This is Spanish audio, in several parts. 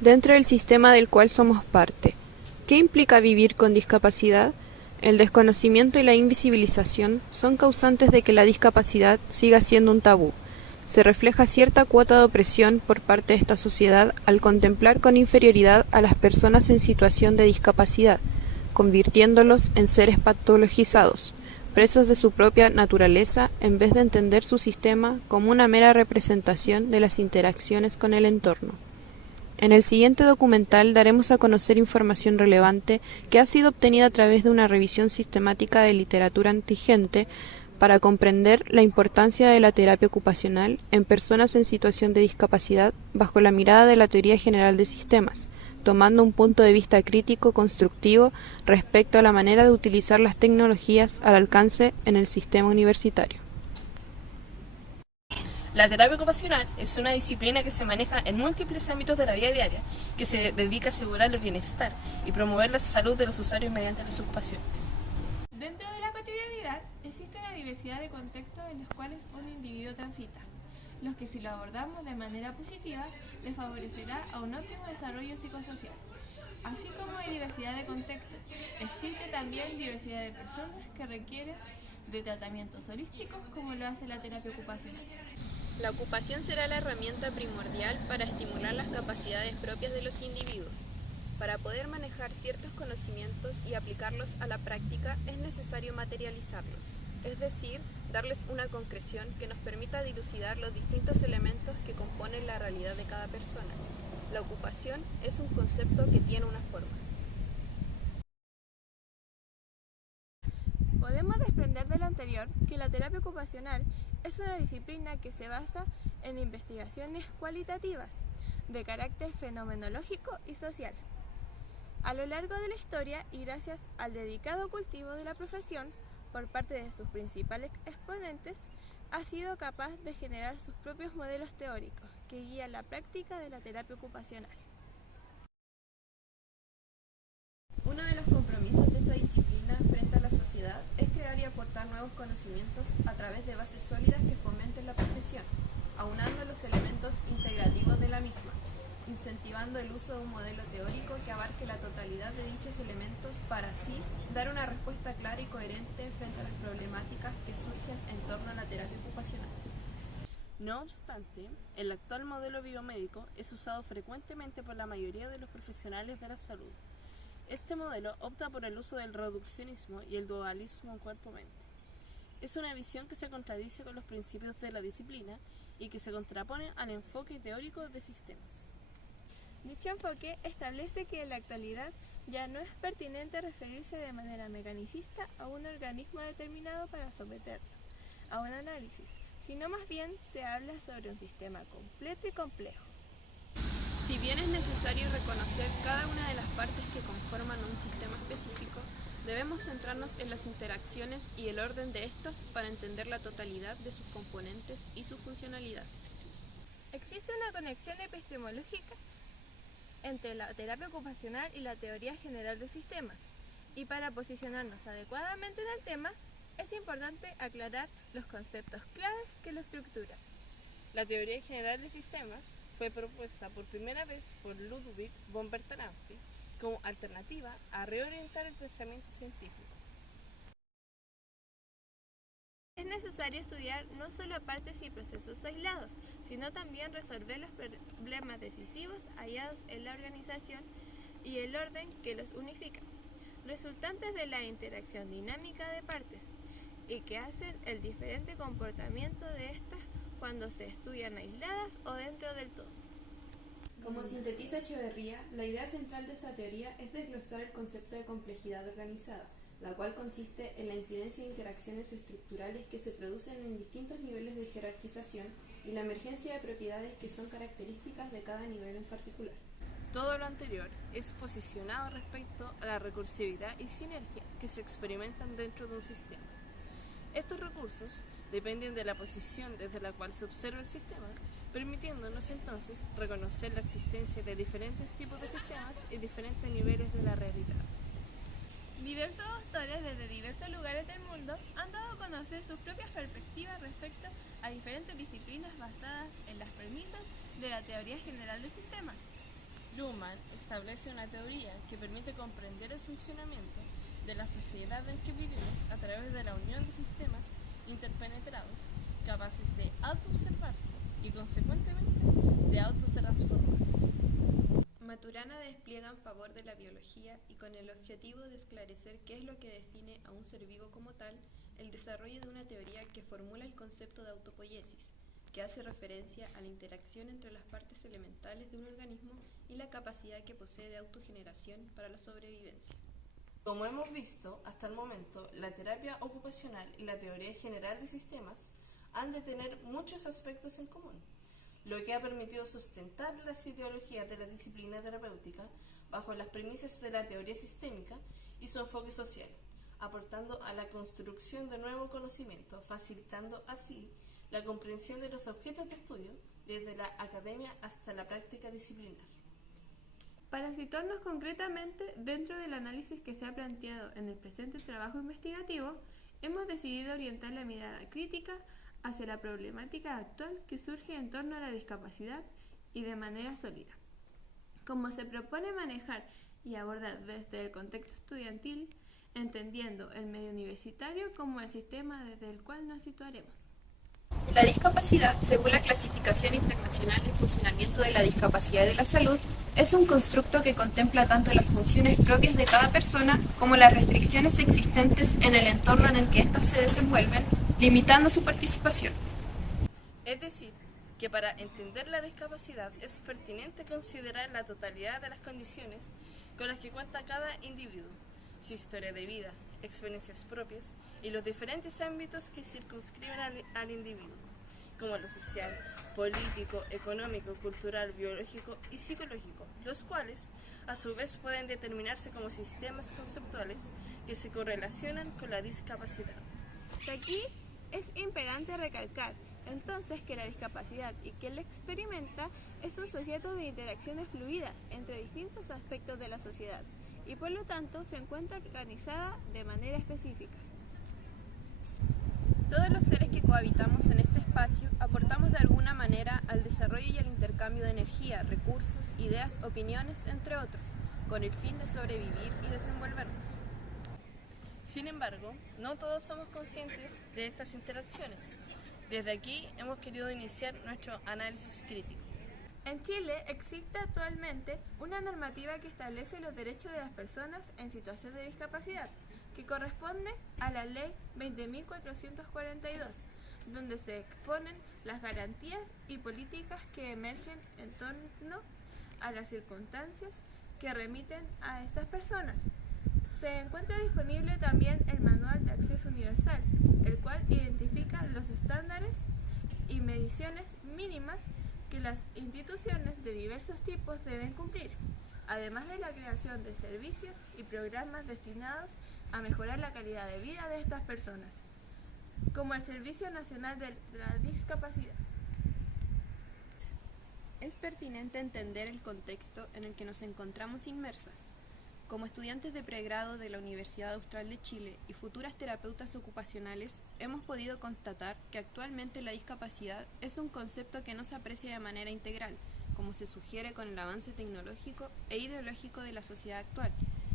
dentro del sistema del cual somos parte. ¿Qué implica vivir con discapacidad? El desconocimiento y la invisibilización son causantes de que la discapacidad siga siendo un tabú. Se refleja cierta cuota de opresión por parte de esta sociedad al contemplar con inferioridad a las personas en situación de discapacidad, convirtiéndolos en seres patologizados, presos de su propia naturaleza, en vez de entender su sistema como una mera representación de las interacciones con el entorno. En el siguiente documental daremos a conocer información relevante que ha sido obtenida a través de una revisión sistemática de literatura antigente para comprender la importancia de la terapia ocupacional en personas en situación de discapacidad bajo la mirada de la teoría general de sistemas, tomando un punto de vista crítico constructivo respecto a la manera de utilizar las tecnologías al alcance en el sistema universitario. La terapia ocupacional es una disciplina que se maneja en múltiples ámbitos de la vida diaria, que se dedica a asegurar el bienestar y promover la salud de los usuarios mediante las ocupaciones. Dentro de la cotidianidad existe una diversidad de contextos en los cuales un individuo transita, los que si lo abordamos de manera positiva les favorecerá a un óptimo desarrollo psicosocial. Así como hay diversidad de contextos, existe también diversidad de personas que requieren de tratamientos holísticos como lo hace la terapia ocupacional. La ocupación será la herramienta primordial para estimular las capacidades propias de los individuos. Para poder manejar ciertos conocimientos y aplicarlos a la práctica es necesario materializarlos, es decir, darles una concreción que nos permita dilucidar los distintos elementos que componen la realidad de cada persona. La ocupación es un concepto que tiene una forma. Podemos desprender de lo anterior que la terapia ocupacional es una disciplina que se basa en investigaciones cualitativas de carácter fenomenológico y social. A lo largo de la historia y gracias al dedicado cultivo de la profesión por parte de sus principales exponentes, ha sido capaz de generar sus propios modelos teóricos que guían la práctica de la terapia ocupacional. Uno de los compromisos de esta disciplina frente a la sociedad es crear y aportar nuevos conocimientos a través de bases sólidas que fomenten la profesión, aunando los elementos integrativos de la misma, incentivando el uso de un modelo teórico que abarque la totalidad de dichos elementos para así dar una respuesta clara y coherente frente a las problemáticas que surgen en torno a la terapia ocupacional. No obstante, el actual modelo biomédico es usado frecuentemente por la mayoría de los profesionales de la salud. Este modelo opta por el uso del reduccionismo y el dualismo cuerpo-mente. Es una visión que se contradice con los principios de la disciplina y que se contrapone al enfoque teórico de sistemas. Dicho enfoque establece que en la actualidad ya no es pertinente referirse de manera mecanicista a un organismo determinado para someterlo a un análisis, sino más bien se habla sobre un sistema completo y complejo. Si bien es necesario reconocer cada una de las partes que conforman un sistema específico, debemos centrarnos en las interacciones y el orden de estas para entender la totalidad de sus componentes y su funcionalidad. Existe una conexión epistemológica entre la terapia ocupacional y la teoría general de sistemas, y para posicionarnos adecuadamente en el tema, es importante aclarar los conceptos claves que lo estructuran. La teoría general de sistemas fue propuesta por primera vez por Ludwig von Bertalanffy como alternativa a reorientar el pensamiento científico. Es necesario estudiar no solo partes y procesos aislados, sino también resolver los problemas decisivos hallados en la organización y el orden que los unifican, resultantes de la interacción dinámica de partes, y que hacen el diferente comportamiento de estas cuando se estudian aisladas o dentro del todo. Como sintetiza Echeverría, la idea central de esta teoría es desglosar el concepto de complejidad organizada, la cual consiste en la incidencia de interacciones estructurales que se producen en distintos niveles de jerarquización y la emergencia de propiedades que son características de cada nivel en particular. Todo lo anterior es posicionado respecto a la recursividad y sinergia que se experimentan dentro de un sistema. Estos recursos dependen de la posición desde la cual se observa el sistema, permitiéndonos entonces reconocer la existencia de diferentes tipos de sistemas y diferentes niveles de la realidad. Diversos autores desde diversos lugares del mundo han dado a conocer sus propias perspectivas respecto a diferentes disciplinas basadas en las premisas de la teoría general de sistemas. Luhmann establece una teoría que permite comprender el funcionamiento de la sociedad en que vivimos a través de la unión de sistemas interpenetrados capaces de autoobservarse y consecuentemente de autotransformarse. Maturana despliega en favor de la biología y con el objetivo de esclarecer qué es lo que define a un ser vivo como tal, el desarrollo de una teoría que formula el concepto de autopoiesis, que hace referencia a la interacción entre las partes elementales de un organismo y la capacidad que posee de autogeneración para la sobrevivencia. Como hemos visto hasta el momento, la terapia ocupacional y la teoría general de sistemas han de tener muchos aspectos en común, lo que ha permitido sustentar las ideologías de la disciplina terapéutica bajo las premisas de la teoría sistémica y su enfoque social, aportando a la construcción de nuevo conocimiento, facilitando así la comprensión de los objetos de estudio desde la academia hasta la práctica disciplinar. Para situarnos concretamente dentro del análisis que se ha planteado en el presente trabajo investigativo, hemos decidido orientar la mirada crítica hacia la problemática actual que surge en torno a la discapacidad y de manera sólida. Como se propone manejar y abordar desde el contexto estudiantil, entendiendo el medio universitario como el sistema desde el cual nos situaremos. La discapacidad, según la Clasificación Internacional de Funcionamiento de la Discapacidad y de la Salud, es un constructo que contempla tanto las funciones propias de cada persona como las restricciones existentes en el entorno en el que éstas se desenvuelven, limitando su participación. Es decir, que para entender la discapacidad es pertinente considerar la totalidad de las condiciones con las que cuenta cada individuo, su historia de vida, experiencias propias y los diferentes ámbitos que circunscriben al individuo, como lo social, político, económico, cultural, biológico y psicológico, los cuales a su vez pueden determinarse como sistemas conceptuales que se correlacionan con la discapacidad. Aquí es imperante recalcar entonces que la discapacidad y quien la experimenta es un sujeto de interacciones fluidas entre distintos aspectos de la sociedad y por lo tanto se encuentra organizada de manera específica. Todos los seres que cohabitamos en este espacio aportamos de alguna manera al desarrollo y al intercambio de energía, recursos, ideas, opiniones, entre otros, con el fin de sobrevivir y desenvolvernos. Sin embargo, no todos somos conscientes de estas interacciones. Desde aquí hemos querido iniciar nuestro análisis crítico. En Chile existe actualmente una normativa que establece los derechos de las personas en situación de discapacidad, que corresponde a la Ley 20.442, donde se exponen las garantías y políticas que emergen en torno a las circunstancias que remiten a estas personas. Se encuentra disponible también el Manual de Acceso Universal, el cual identifica los estándares y mediciones mínimas que las instituciones de diversos tipos deben cumplir, además de la creación de servicios y programas destinados a mejorar la calidad de vida de estas personas, como el Servicio Nacional de la Discapacidad. Es pertinente entender el contexto en el que nos encontramos inmersas. Como estudiantes de pregrado de la Universidad Austral de Chile y futuras terapeutas ocupacionales, hemos podido constatar que actualmente la discapacidad es un concepto que no se aprecia de manera integral, como se sugiere con el avance tecnológico e ideológico de la sociedad actual.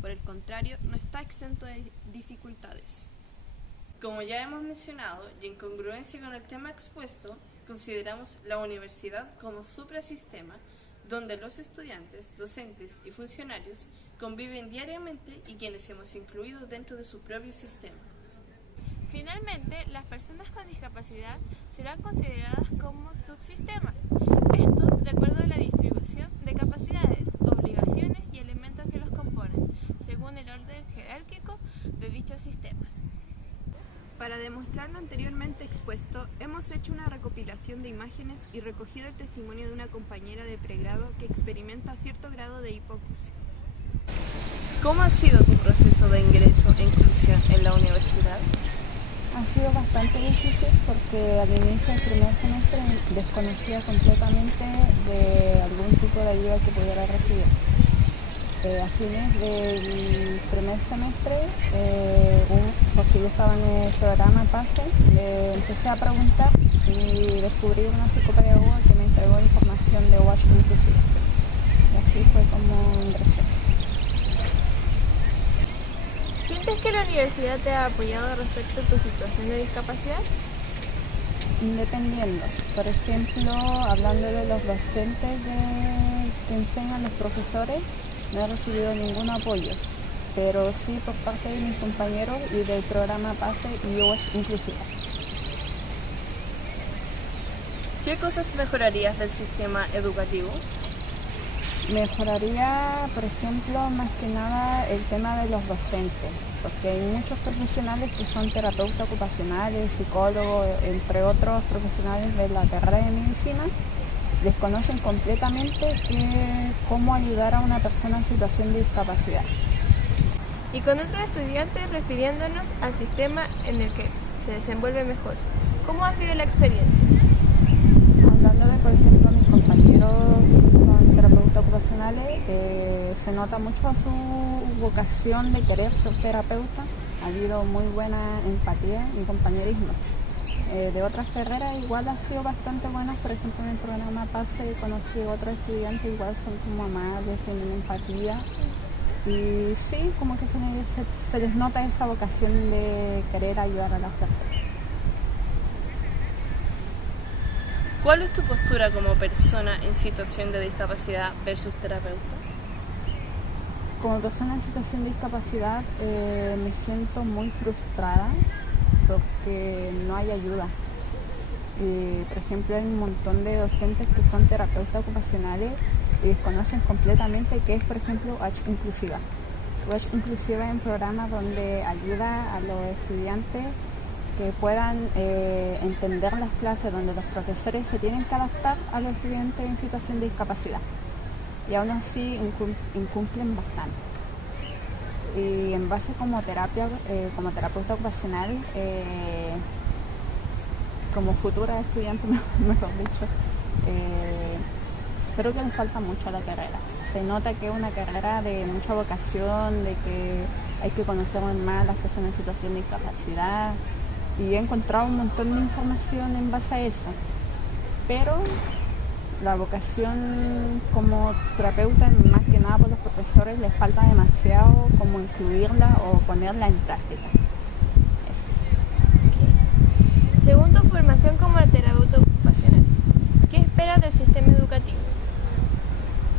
Por el contrario, no está exento de dificultades. Como ya hemos mencionado, y en congruencia con el tema expuesto, consideramos la universidad como suprasistema, donde los estudiantes, docentes y funcionarios conviven diariamente y quienes hemos incluido dentro de su propio sistema. Finalmente, las personas con discapacidad serán consideradas como subsistemas, esto de acuerdo a la distribución de capacidades, obligaciones y elementos que los componen, según el orden jerárquico de dichos sistemas. Para demostrar lo anteriormente expuesto, hemos hecho una recopilación de imágenes y recogido el testimonio de una compañera de pregrado que experimenta cierto grado de hipoacusia. ¿Cómo ha sido tu proceso de ingreso e inclusión en la universidad? Ha sido bastante difícil porque al inicio del primer semestre desconocía completamente de algún tipo de ayuda que pudiera recibir. A fines del primer semestre, porque yo estaba en el programa PASE, empecé a preguntar y descubrí una psicopedagoga que me entregó información de OASH inclusiva. y así fue como ingresé. ¿Sientes que la universidad te ha apoyado respecto a tu situación de discapacidad? Dependiendo. Por ejemplo, hablando de los docentes que enseñan los profesores, no he recibido ningún apoyo, pero sí por parte de mis compañeros y del programa PASE y UX Inclusiva. ¿Qué cosas mejorarías del sistema educativo? Mejoraría, por ejemplo, más que nada el tema de los docentes, porque hay muchos profesionales que son terapeutas ocupacionales, psicólogos, entre otros profesionales de la carrera de medicina, desconocen completamente cómo ayudar a una persona en situación de discapacidad. Y con otros estudiantes refiriéndonos al sistema en el que se desenvuelve mejor. ¿Cómo ha sido la experiencia? Hablando de, por ejemplo, mis compañeros que son terapeutas ocupacionales, se nota mucho su vocación de querer ser terapeuta. Ha habido muy buena empatía y compañerismo. De otras carreras igual ha sido bastante buenas, por ejemplo en el programa PASE conocí a otros estudiantes, igual son como amables, tienen empatía y sí, como que se les nota esa vocación de querer ayudar a las personas. ¿Cuál es tu postura como persona en situación de discapacidad versus terapeuta? Como persona en situación de discapacidad me siento muy frustrada porque no hay ayuda. Por ejemplo, hay un montón de docentes que son terapeutas ocupacionales y desconocen completamente qué es, por ejemplo, UX Inclusiva. UX Inclusiva es un programa donde ayuda a los estudiantes que puedan entender las clases, donde los profesores se tienen que adaptar a los estudiantes en situación de discapacidad. Y aún así incumplen bastante. Y en base como terapeuta ocupacional, como futura estudiante, mejor dicho, creo que les falta mucho a la carrera. Se nota que es una carrera de mucha vocación, de que hay que conocer más a las personas en situación de discapacidad, y he encontrado un montón de información en base a eso. Pero la vocación como terapeuta, más que nada por los profesores, les falta demasiado como incluirla o ponerla en práctica. Okay. Según tu formación como terapeuta ocupacional, ¿qué esperas del sistema educativo?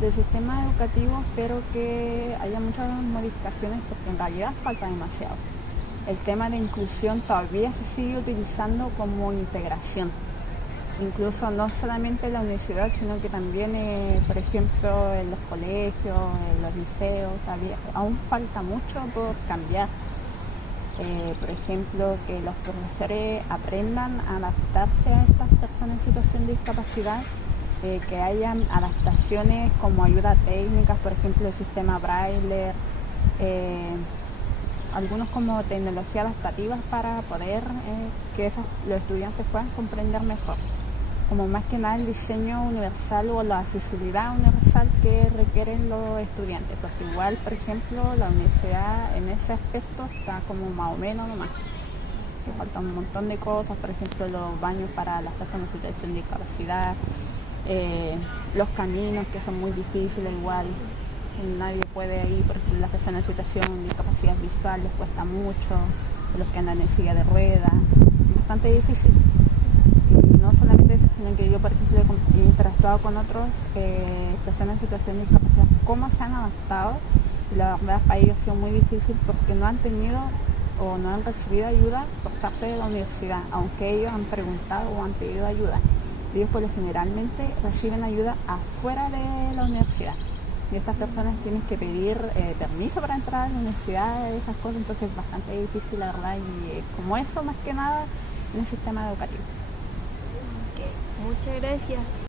Del sistema educativo espero que haya muchas modificaciones porque en realidad falta demasiado. El tema de inclusión todavía se sigue utilizando como integración. Incluso no solamente en la universidad, sino que también, por ejemplo, en los colegios, en los liceos, aún falta mucho por cambiar. Por ejemplo, que los profesores aprendan a adaptarse a estas personas en situación de discapacidad, que hayan adaptaciones como ayuda técnicas, por ejemplo, el sistema Braille, algunos como tecnologías adaptativas para poder que los estudiantes puedan comprender mejor. Como más que nada el diseño universal o la accesibilidad universal que requieren los estudiantes, porque igual, por ejemplo, la universidad en ese aspecto está como más o menos nomás. Que faltan un montón de cosas, por ejemplo, los baños para las personas en situación de discapacidad, los caminos que son muy difíciles igual. Nadie puede ir, por ejemplo, las personas en situación de discapacidad visual les cuesta mucho, los que andan en silla de ruedas, es bastante difícil. Y no solamente eso, sino que yo, por ejemplo, he interactuado con otros personas en situación de discapacidad, cómo se han adaptado, y la verdad para ellos ha sido muy difícil porque no han tenido o no han recibido ayuda por parte de la universidad, aunque ellos han preguntado o han pedido ayuda. Ellos por lo generalmente reciben ayuda afuera de la universidad. Y estas personas tienen que pedir permiso para entrar a la universidad, esas cosas, entonces es bastante difícil, la verdad, y como eso más que nada en el sistema educativo. Okay. Muchas gracias.